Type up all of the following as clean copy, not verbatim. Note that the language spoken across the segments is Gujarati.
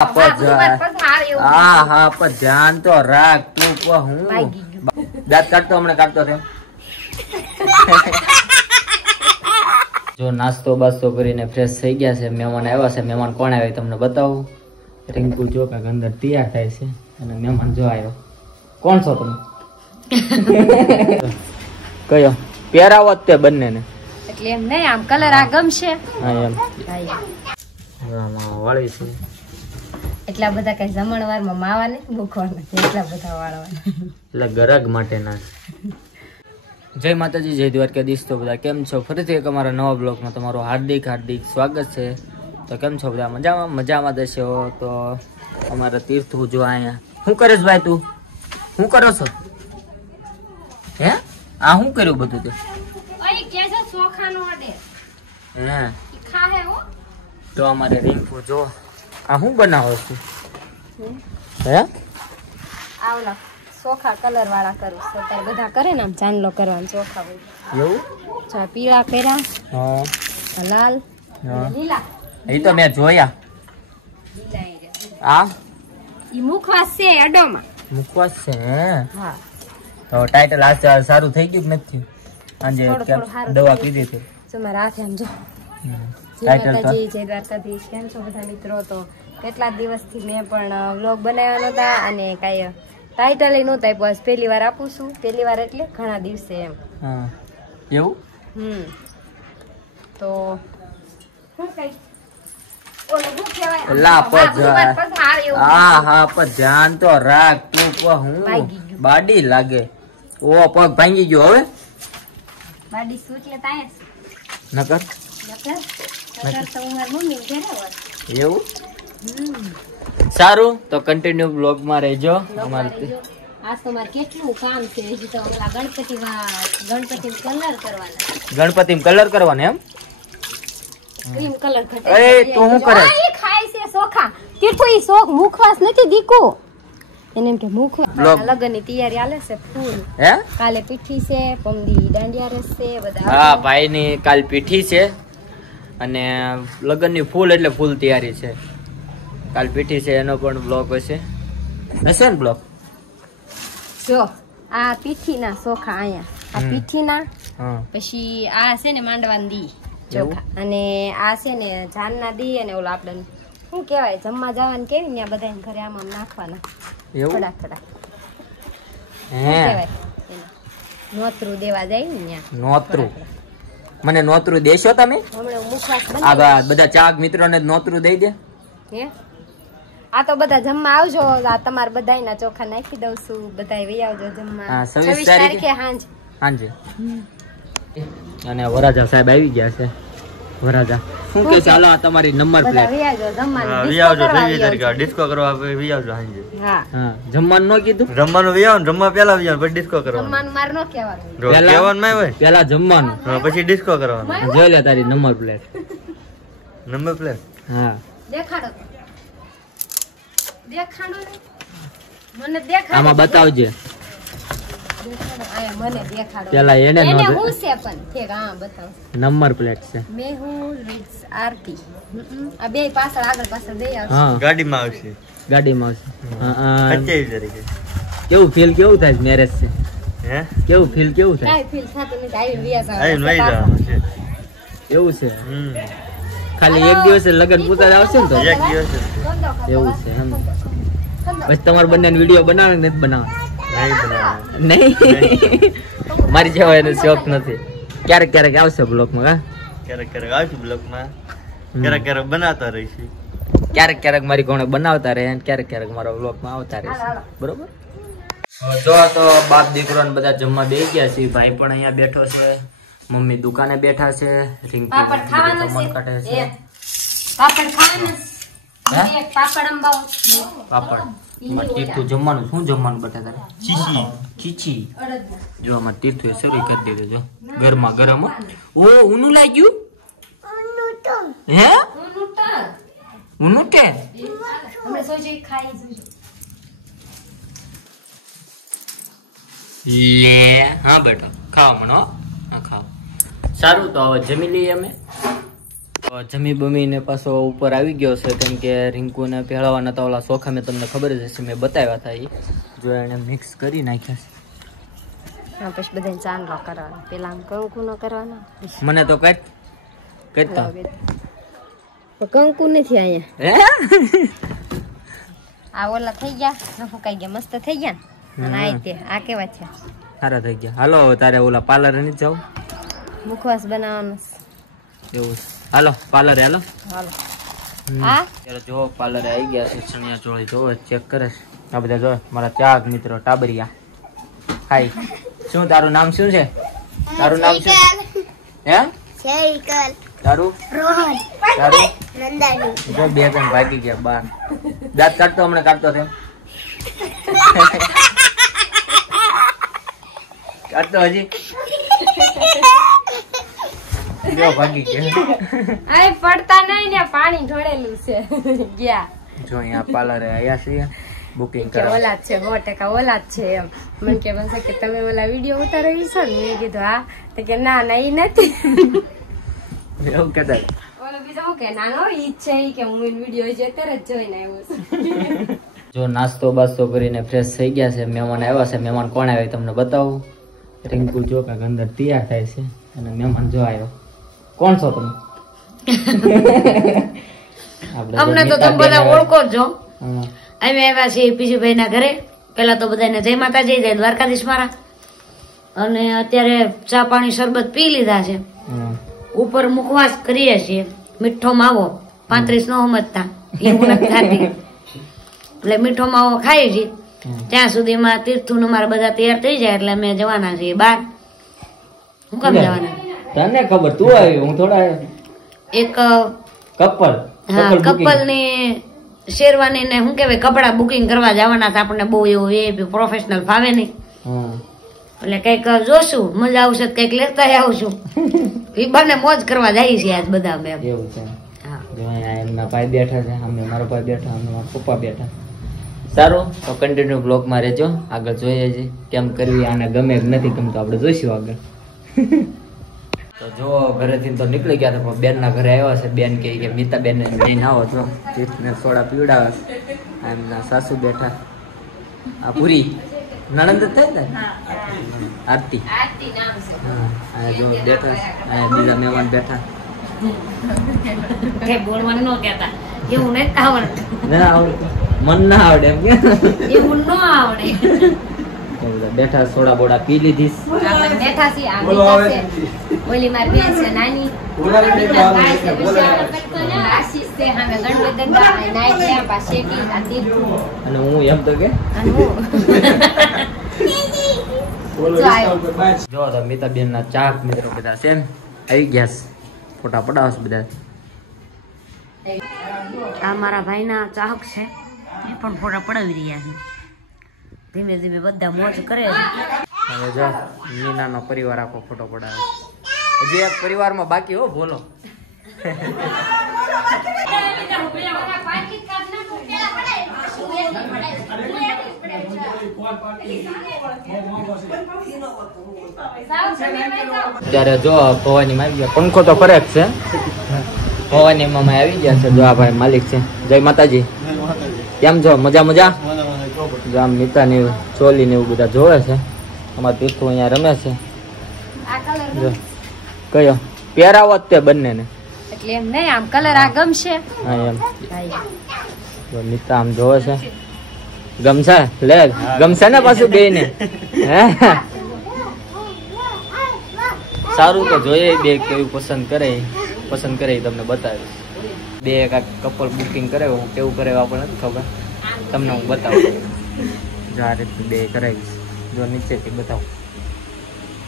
હા પણ ધ્યાન તો રાખ તું. હું દાંત કાઢતો હમણાં કાઢતો થયો. જો નાસ્તો બાસ્તો કરીને ફ્રેશ થઈ ગયા છે. મહેમાન આવ્યા છે. મહેમાન કોણ આવ્યા તમને બતાવું. રિંકુ જો કાંઈક અંદર તૈયાર થાય છે અને મહેમાન જો આવ્યો. કોણ છો તમે? કયો પહેરાવો તે બંને ને એટલે એમ નહીં આમ કલર આ ગમશે. હા એમ વાળી છે. એટલા બધા કઈ જમણવારમાં માવા નથી મૂકવાના, એટલા બધા વાળવાના એટલે ગરગ માટેના. જય માતાજી, જય દ્વારકાધીશ. તો બધા કેમ છો? ફરીથી એક અમારા નવા બ્લોગમાં તમારું હાર્દિક હાર્દિક સ્વાગત છે. તો કેમ છો બધા? મજામાં મજામાં દેશો. તો અમારા તીર્થ જો અહીંયા શું કરે છે ભાઈ? તું શું કરો છો? હે આ શું કર્યું બધું તે? તો અમારે રિંકુ જો આ શું બનાવો છો? હે આવલા ચોખા કલર વાળા કરું છું. અત્યારે બધા કરે ને આમ ચાંદલો કરવાનો ચોખા હોય એવું. ચા પીળા કર્યા, હા લાલ, લીલા. એ તો મેં જોયા. આ ઈ મુખવાસ છે અડોમાં. મુખવાસ છે. હા તો ટાઈટલ આ સારું થઈ ગયું કે નથી? આજે દવા પીધી હતી. જો મારા હાથે આમ જો. જય માતાજી, જય દ્વારકાધીશ. કેમ છો બધા મિત્રો? તો કેટલા દિવસથી મેં પણ વ્લોગ બનાવ્યા નહોતા અને કાંઈ ટાઈટલ નહોતા આપ્યું. આજ પહેલી વાર આપું છું. પહેલી વાર એટલે ઘણા દિવસે એમ. હા એવું. તો શું કઈ ધ્યાન તો રાખ તું. હું બાડી લાગે. ઓ પગ ભાંગી ગયો. હવે બાડી સૂટ લેતા નકર એવું. સારું તો કન્ટિન્યુ બ્લોગમાં રહેજો. અમારે આજ તો મારે કેટલું કામ છે. હજી તો ગણપતિ કલર કરવાના. ગણપતિ કલર કરવાનો એમ? ક્રીમ કલર ઘટે. એ તું શું કરે? ખાય છે સોખા. કેટલું ઈ શોખ મુખવાસ નથી દીકુ. એને એમ કે મુખવાસ લગનની તૈયારી આલે છે. ફૂલ હે કાલે પીઠી છે, પમદી દાંડિયા રસ છે બધા. હા ભાઈ ની કાલ પીઠી છે અને લગનની ફૂલ એટલે ફૂલ તૈયારી છે. કાલ પીઠી છે એનો પણ બ્લોગ હશે ને બ્લોગ. જો આ પીઠીના સોખા આયા. આ પીઠીના પછી આ છે ને માંડવાના દી ચોખા અને આ છે ને જાનના દી અને ઓલા આપણે શું કહેવાય જમવા જવાનું કેવી ત્યાં બધા ઘરે આમ નાખવાના. થોડા થોડા નોતરું દેવા જાય ને ત્યાં. નોતરું મને નોતરું દેશો તમે? હમણાં મુખવાસ આ બધા ચાક મિત્રોને નોતરું દઈ દે. હે આ તો બધા જમવા આવજો. આ તમારા બધાયના ચોખા નાખી દઉં છું. બધાય વઈ આવજો જમવા. 26 તારીખે સાંજે. અને વરાજા સાહેબ આવી ગયા છે. વરાજા શું કે ચાલો આ તમારી નંબર પ્લેટ વઈ આવજો જમવાનું. વઈ આવજો 23 તારીખે ડિસ્કો કરવા વઈ આવજો સાંજે. હા જમવાનું ન કીધું? જમવાનું વઈ આવો. જમવા પહેલા વઈ આવો પછી ડિસ્કો કરવાનું. જમવાનું માર ન કહેવાનું. કહેવાનું માં હોય પહેલા જમવાનું પછી ડિસ્કો કરવાનું. જોઈ લે તારી નંબર પ્લેટ. નંબર પ્લેટ હા દેખાડો. દેખાડો મને દેખાડો. આમાં બતાવજે. મને દેખાડો. પેલા એને હું છે પણ ઠીક. હા બતાવ. નંબર પ્લેટ છે. મેહુલ રીચ આરતી. આ બે પાછળ આગળ પાછળ બે આવશે. હા ગાડીમાં આવશે. ગાડીમાં આવશે. 27 તારીખે. કેવું ફીલ કેવું થાય? મેરેજ છે હે કેવું ફીલ કેવું થાય? કાઈ ફીલ થતું નથી. આવી વ્યાસ આઈ વઈ જવાનું છે. એવું છે. ખાલી એક દિવસે લગન પૂતા આવશે ને તો એક દિવસ એવું છે એમ. બસ તમારે બંને વિડીયો બનાવે ને નથી બનાવવા? નહીં મારી જેવા એનો શોખ નથી. ક્યારેક ક્યારેક આવશે બ્લોગમાં. હા ક્યારેક ક્યારેક આવશું બ્લોગમાં. ક્યારેક ક્યારેક બનાવતા રહીશું. ક્યારેક ક્યારેક મારી કોણે બનાવતા રહે અને ક્યારેક ક્યારેક મારા બ્લોગમાં આવતા રહેશે. બરોબર. જો તો બાપ દીકરો ને બધા જમવા બેસી ગયા છે. ભાઈ પણ અહીંયા બેઠો છે. મમ્મી દુકાને બેઠા છે. પાપડ ખાવાના છે. પાપડ ખાવાના છે. પાપડ અંબાવ પાપડ. તીર્થું જમવાનું શું જમવાનું બતા? ખીચી. જો આમાં તીર્થું શરૂ કરી દીધું. જો ગરમા ગરમ. ઓ ઊનું લાગ્યું. હે ઊનું તે લે. હા બેટા ખાવા મનો. હા ખાવ. સારું તો હવે જમી લઈએ અમે. જમી બમીને પાછો ઉપર આવી ગયો છે, કેમ કે રિંકુને પહેળવાના તો ઓલા ચોખા મેં તમને ખબર જ હશે, મેં બતાવ્યા હતા. એ જો એને મિક્સ કરી નાખ્યા છે. પછી બધાને ચાંદલો કરવાનો, પેલા આમ કંકુ નો કરવાનો. મને તો કઈ કંકુ નથી અહીંયા. આ ઓલા થઈ ગયા, ન ફૂકાઈ ગયા, મસ્ત થઈ ગયા ને. આ તે આ કેવા છે, સારા થઈ ગયા. હાલો તારે ઓલા પાર્લર ની જાવ, મુખવાસ બનાવવાનું એવું. હાલો પાર્લર હાલો. હાલો આ જો પાર્લર આવી ગયા છે. ચણિયા ચોળી જો ચેક કરે છે આ બધા. જો મારા ચાક મિત્રો ટાબરિયા. હાય, શું તારું નામ શું છે? તારું નામ શું? હે શેરિકલ. તારું? રોહન. તારું? નંદાની. જો બે જણ ભાગી ગયા બહાર. દાંત કાઢતો હમણાં કાઢતો થયો. કાઢતો હજી ભાગી ગયા. આય પડતા નહીં ને, પાણી ઢોળેલું છે. ગયા જો અહીંયા પાર્લરે આયા છીએ બુકિંગ કરવા. ઓલા જ છે 100% ઓલા જ છે એમ. મને કે બસ કે તમે ઓલા વિડિયો ઉતારી છો ને? મેં કીધું હા. તો કે ના ના ઈ નથી. એવું કહેતા. ઓલો બીજો હું કે નાનો ઈ છે, ઈ કે હું વિડિયો જે અત્યારે જ જોઈને આવ્યો છું. જો નાસ્તો બાસ્તો કરીને ફ્રેશ થઈ ગયા છે. મહેમાન આવ્યા છે. મહેમાન કોણ આવ્યા તમને બતાવું. રિંકુ જો કાંઈક અંદર તૈયાર થાય છે અને મહેમાન જો આવ્યો. કોણ છો તમે? અમને તો તમે બધા ઓળખો છો. અમે આવ્યા છીએ પીજુભાઈ ના ઘરે. પેલા તો બધાને જય માતાજી, જય દ્વારકાધીશ મારા. અને અત્યારે ચા પાણી શરબત પી લીધા છે. ઉપર મુખવાસ કરીએ છીએ, મીઠો માવો 35 નો સમજતા એવું નથી ખાતી, એટલે મીઠો માવો ખાઈ છીએ. ત્યાં સુધીમાં તીર્થું અમારા બધા તૈયાર થઈ જાય એટલે અમે જવાના છીએ બહાર. હું કામ જવાના? તને ખબર, તું આવ્યો હું થોડા. એક કપલ, હા કપલ ની શેરવાની ને શું કેવાય કપડા બુકિંગ કરવા જવાના હતા. આપણને બહુ એવું એ પ્રોફેશનલ ફાવે નહીં, એટલે કઈક જોશું, મજા આવશે કઈક લેતા આવશું. બને મોજ કરવા જાય છે આજ બધા અમે. એવું છે. એમના ભાઈ બેઠા છે, અમે મારો ભાઈ બેઠા, અમે મારા પપ્પા બેઠા. સારું, તો કન્ટિન્યુ બ્લોગમાં રહેજો. આગળ જોઈએ છે કેમ કરવી, આને ગમે કે નથી ગમતું આપણે જોઈશું આગળ. તો જો ઘરેથી તો નીકળી ગયા હતા, પણ બેન ના ઘરે આવ્યા છે. બેન કે મીતા બેન ને લઈને આવો છો, ને સોડા પીવડાવે. એમના સાસુ બેઠા, આ પૂરી નણંદ જ થાય ને, આરતી. હા જો બેઠા, બીજા મહેમાન બેઠા. બોલવાનું ન કહેતા, એવું નહીં આવડતું. ના આવડતું, મન ના આવડે એમ કે એવું ન આવડે. બેઠા, સોડા બોડા પી લીધી. બેઠા છે આ મીઠા છે, ઓલી મારી બેન છે નાની, બીજા ભાઈ છે વિશાલ, આશીષ છે, હામે ગણપતિ દાદા નાઈ છે, પાછે કી આ તીર્થુ, અને હું એમ તો કે જો તો મીતા બેન ના ચાક મિત્રો બધા છે આવી ગયા છે. ફોટા પડાવશે બધા. આ મારા ભાઈના ચાહક છે, એ પણ ફોટા પડાવી રહ્યા છે. ધીમે ધીમે બધા મોજ કરે છે. હવે જો મીનાનો પરિવાર આખો ફોટો પડાવે. હજી એક પરિવારમાં બાકી હો, બોલો. ત્યારે જો ભવાની માં આવી ગયા, પંખો તો ફરે જ છે. ભવાની માં આવી ગયા છે. જો આ ભાઈ માલિક છે. જય માતાજી, કેમ છો? મજા મજા. જો આમ મીતા ને ચોલી ને એવું બધા જોવે છે. અમારા તીર્થુ અહીંયા રમે છે. જો કયો પહેરાવો તે બંને ને, એટલે એમ નહીં, આમ કલર આ ગમશે. હા એમ. જો મીતા આમ જોવે છે. ગમશે લે, ગમશે ને પાછું બે ને. સારું, તો જોઈએ બે કેવું પસંદ કરે તમને બતાવીશ. બે કાંઈક કપલ બુકિંગ કરે, હું કેવું કરે આપણને નથી ખબર, તમને હું બતાવું. જો આ રીતનું બે કરાવીશ. જો નીચેથી બતાવું.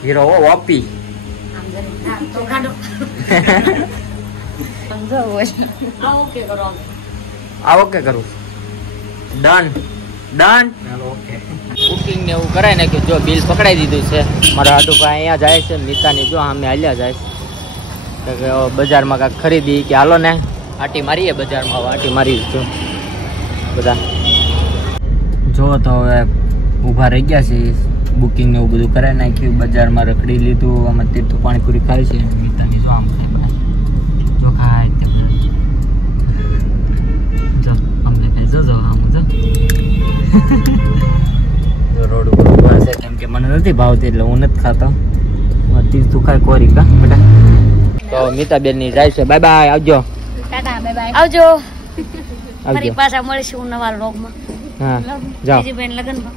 હીરો ઓ વાપી. આ ઓકે કરું. Done done. બુકિંગ ને એવું કરાય ને કે જો બિલ પકડાઈ દીધું છે. મારા હાટુભાઈ અહીંયા જાય છે, મીતાની જો અમે હાલ્યા જાય છે કે બજારમાં કાંઈક ખરીદી કે હાલો ને આટી મારીએ બજારમાં. આટી મારી જો બધા જો તો હવે ઊભા રહી ગયા છે. બુકિંગ ને એવું બધું કરાવી નાખ્યું, બજારમાં રખડી લીધું. અમે તીર્થુ પાણીપુરી ખાય છે. મીતાની જો આમ જો ખાય તો રોડ ઉપર ઉભા છે કેમ કે મને નથી ભાવતી એટલે હું નથી ખાતો. તીર્થું ખાય કોરી કા બેટા. તો મીતાબેન ની જાય છે. બાય બાય, આવજો. Tata, bye bye. આવજો. આવજો. ફરી પાછા મળીશું નવા વ્લોગમાં. હા જાઓ. બીજીબેન લગનમાં.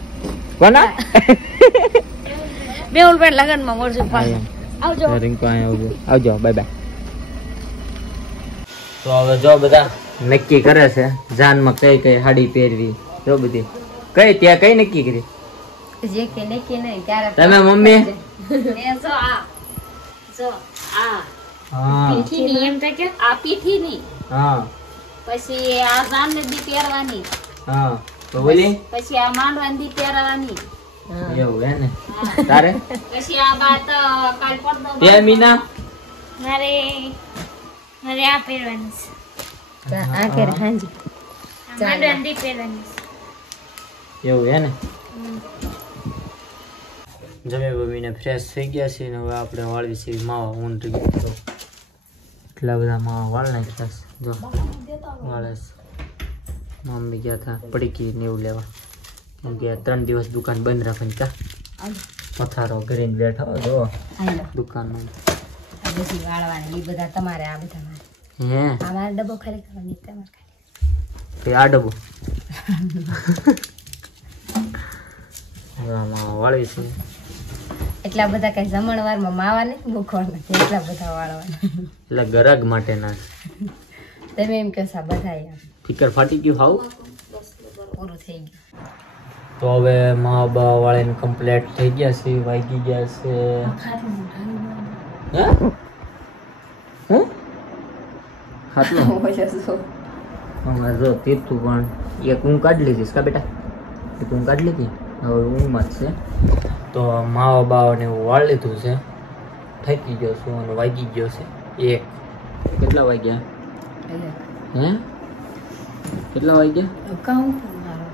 કોના? બેઉલબેન લગનમાં મળશું પાછા. આવજો. રિંકુ અહીં આવજો. આવજો, બાય બાય. તો હવે જો બધા નક્કી કરે છે જાનમાં કઈ કઈ સાડી પહેરવી. જો બધી કઈ ત્યાં કઈ નક્કી કરી જે કે નક્કી નહીં ત્યારે તમે મમ્મી? એ જો આ હા પીઠીની એમ થાય કે આ પીઠીની હા પછી આ જાનદી પહેરવાની હા તો બોલી પછી આ માંડવાની પહેરવાની એવું હે ને તારે પછી આ બાત કાલ પડદો તે મીના મારે આ પહેરવાની છે આ કે હાંજી માંડવાની પહેરવાની એવું હે ને જમી બમીને ફ્રેશ થઈ ગયા છે ને હવે આપણે વાળી છે માવા ઊંટ ગયો એટલા બધા માવા વાળ નાખ્યા છે જો વાળે છે. મમ્મી ગયા હતા પડીકી ને એવું લેવા કેમ કે 3 દિવસ દુકાન બંધ રાખવાની કા પથારો કરીને બેઠા હોય જો દુકાનમાં પછી વાળવાની ઈ બધા તમારે આ બધા મારે હે અમારે ડબ્બો ખાલી કરવાની તમારે તે આ ડબ્બો માવા વાળી છે. એટલા બધા કઈ જમણવારમાં માવા નથી મૂકવાના એટલા બધા વાળવાના એટલે ગરગ માટેના તમે એમ કહો સા બધા ફિકર ફાટી ગયું હાવ પૂરું થઈ ગયું. તો હવે મા બા વાળીને કમ્પ્લીટ થઈ ગયા છે. વાગી ગયા છે હે હું ખાટલો હમણાં જો તીર્થું પણ એક ઊંઘ કાઢી લીધી કા બેટા એક ઊંઘ કાઢી લીધી હવે ઊંઘમાં જ છે. તો માવા બાવાને એવું વાળ લીધું છે. થાકી ગયો છું અને વાગી ગયો છે એક. કેટલા વાગ્યા હે કેટલા વાગ્યા કાઉન્ટ મારો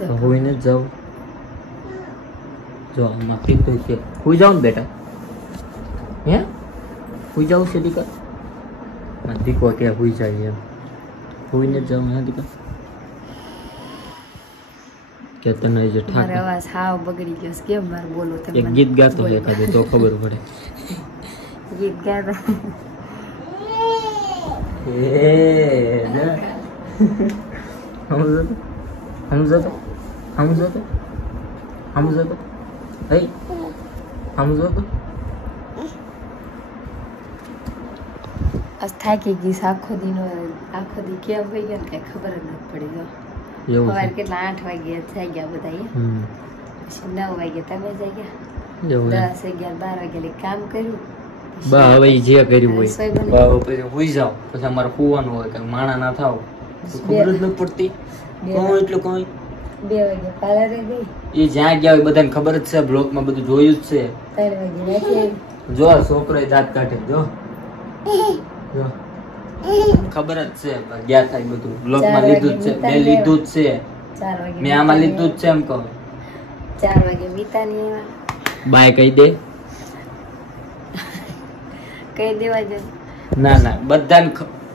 તો હોઈને જ જાઉં. જો આમાં કીધું છે હુઈ જાઉં ને બેટા હે હુઈ જાઉં છે દીકરા દીકો કે હુઈ જાય એમ હોઈને જ જાઉં હે દીકરા કે તને જે મારો ઠાક અવાજ હાવ બગડી ગયો છે કેમ માર બોલો તમે એક ગીત ગાતો છે કદે તો ખબર પડે. ગીત ગાતા એ સમજો તો સમજો તો સમજો તો સમજો તો હે સમજો તો આજ થાકી ગઈ છે આખો દી કેમ હોય ગયો ને કઈ ખબર જ નથી પડી ગયો. એવું સવારે છે કેટલા 8 વાગે થઈ ગયા બધા પછી 9 વાગે તમે જઈ ગયા એવું 10 11 12 વાગે લઈ કામ કર્યું બા હવે ઈ જે કર્યું હોય રસોઈ બનાવી. બા હવે પછી હુઈ જાવ પછી અમારે સુવાનું હોય કે માણા ના થાવ ખબર જ નથી પડતી કોઈ એટલું કોઈ 2 વાગે પાર્લરે ગઈ એ જ્યાં ગયા હોય બધાને ખબર જ છે બ્લોગમાં બધું જોયું જ છે 3 વાગે રાતે આવી. જો છોકરો દાંત કાઢે જો જો ખબર જ છે ગયા થાય બધું બ્લોગમાં લીધું જ છે મેં લીધું જ છે 4 વાગે મેં આમાં લીધું જ છે એમ કહું 4 વાગે મીતાની આવ્યા બાય કહી દે કઈ દેવા જો ના ના બધાને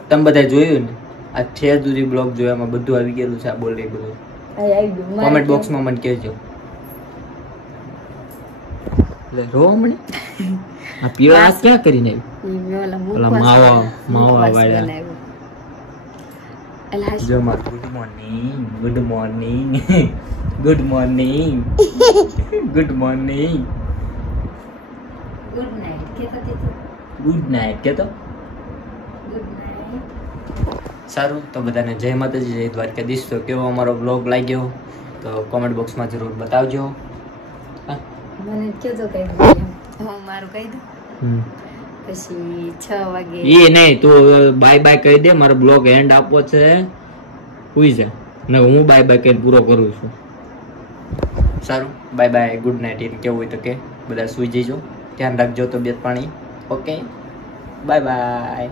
તમે બધા જોયું ને આ ઠેર સુધી બ્લોગ જોયો એમાં બધું આવી ગયેલું છે આ બોલે બધું આવી ગયું કોમેન્ટ બોક્સમાં મને કહેજો લે રો મને આ પીળા હાથ ક્યાં કરીને આવી ઓલા માવા વાળા જો માર good morning good morning good morning good morning good night કે તો ગુડ નાઇટ કે તો ગુડ નાઈટ. સારું તો બધાને જય માતાજી જય દ્વારકાધીશ. તો કેવો અમારો બ્લોગ લાગ્યો તો કોમેન્ટ બોક્સમાં જરૂર બતાવજો. મને કયો તો કઈ હું મારું કહી દઉં પછી 6 વાગે એ નહીં તું બાય બાય કહી દે મારો બ્લોગ એન્ડ આપવો છે હુઈ જા ને હું બાય બાય કહીને પૂરો કરું છું. સારું બાય બાય ગુડ નાઇટ એમ કેવું હોય તો કે બધા સુઈ જઈજો ધ્યાન રાખજો તબિયત પાણી. Okay bye bye.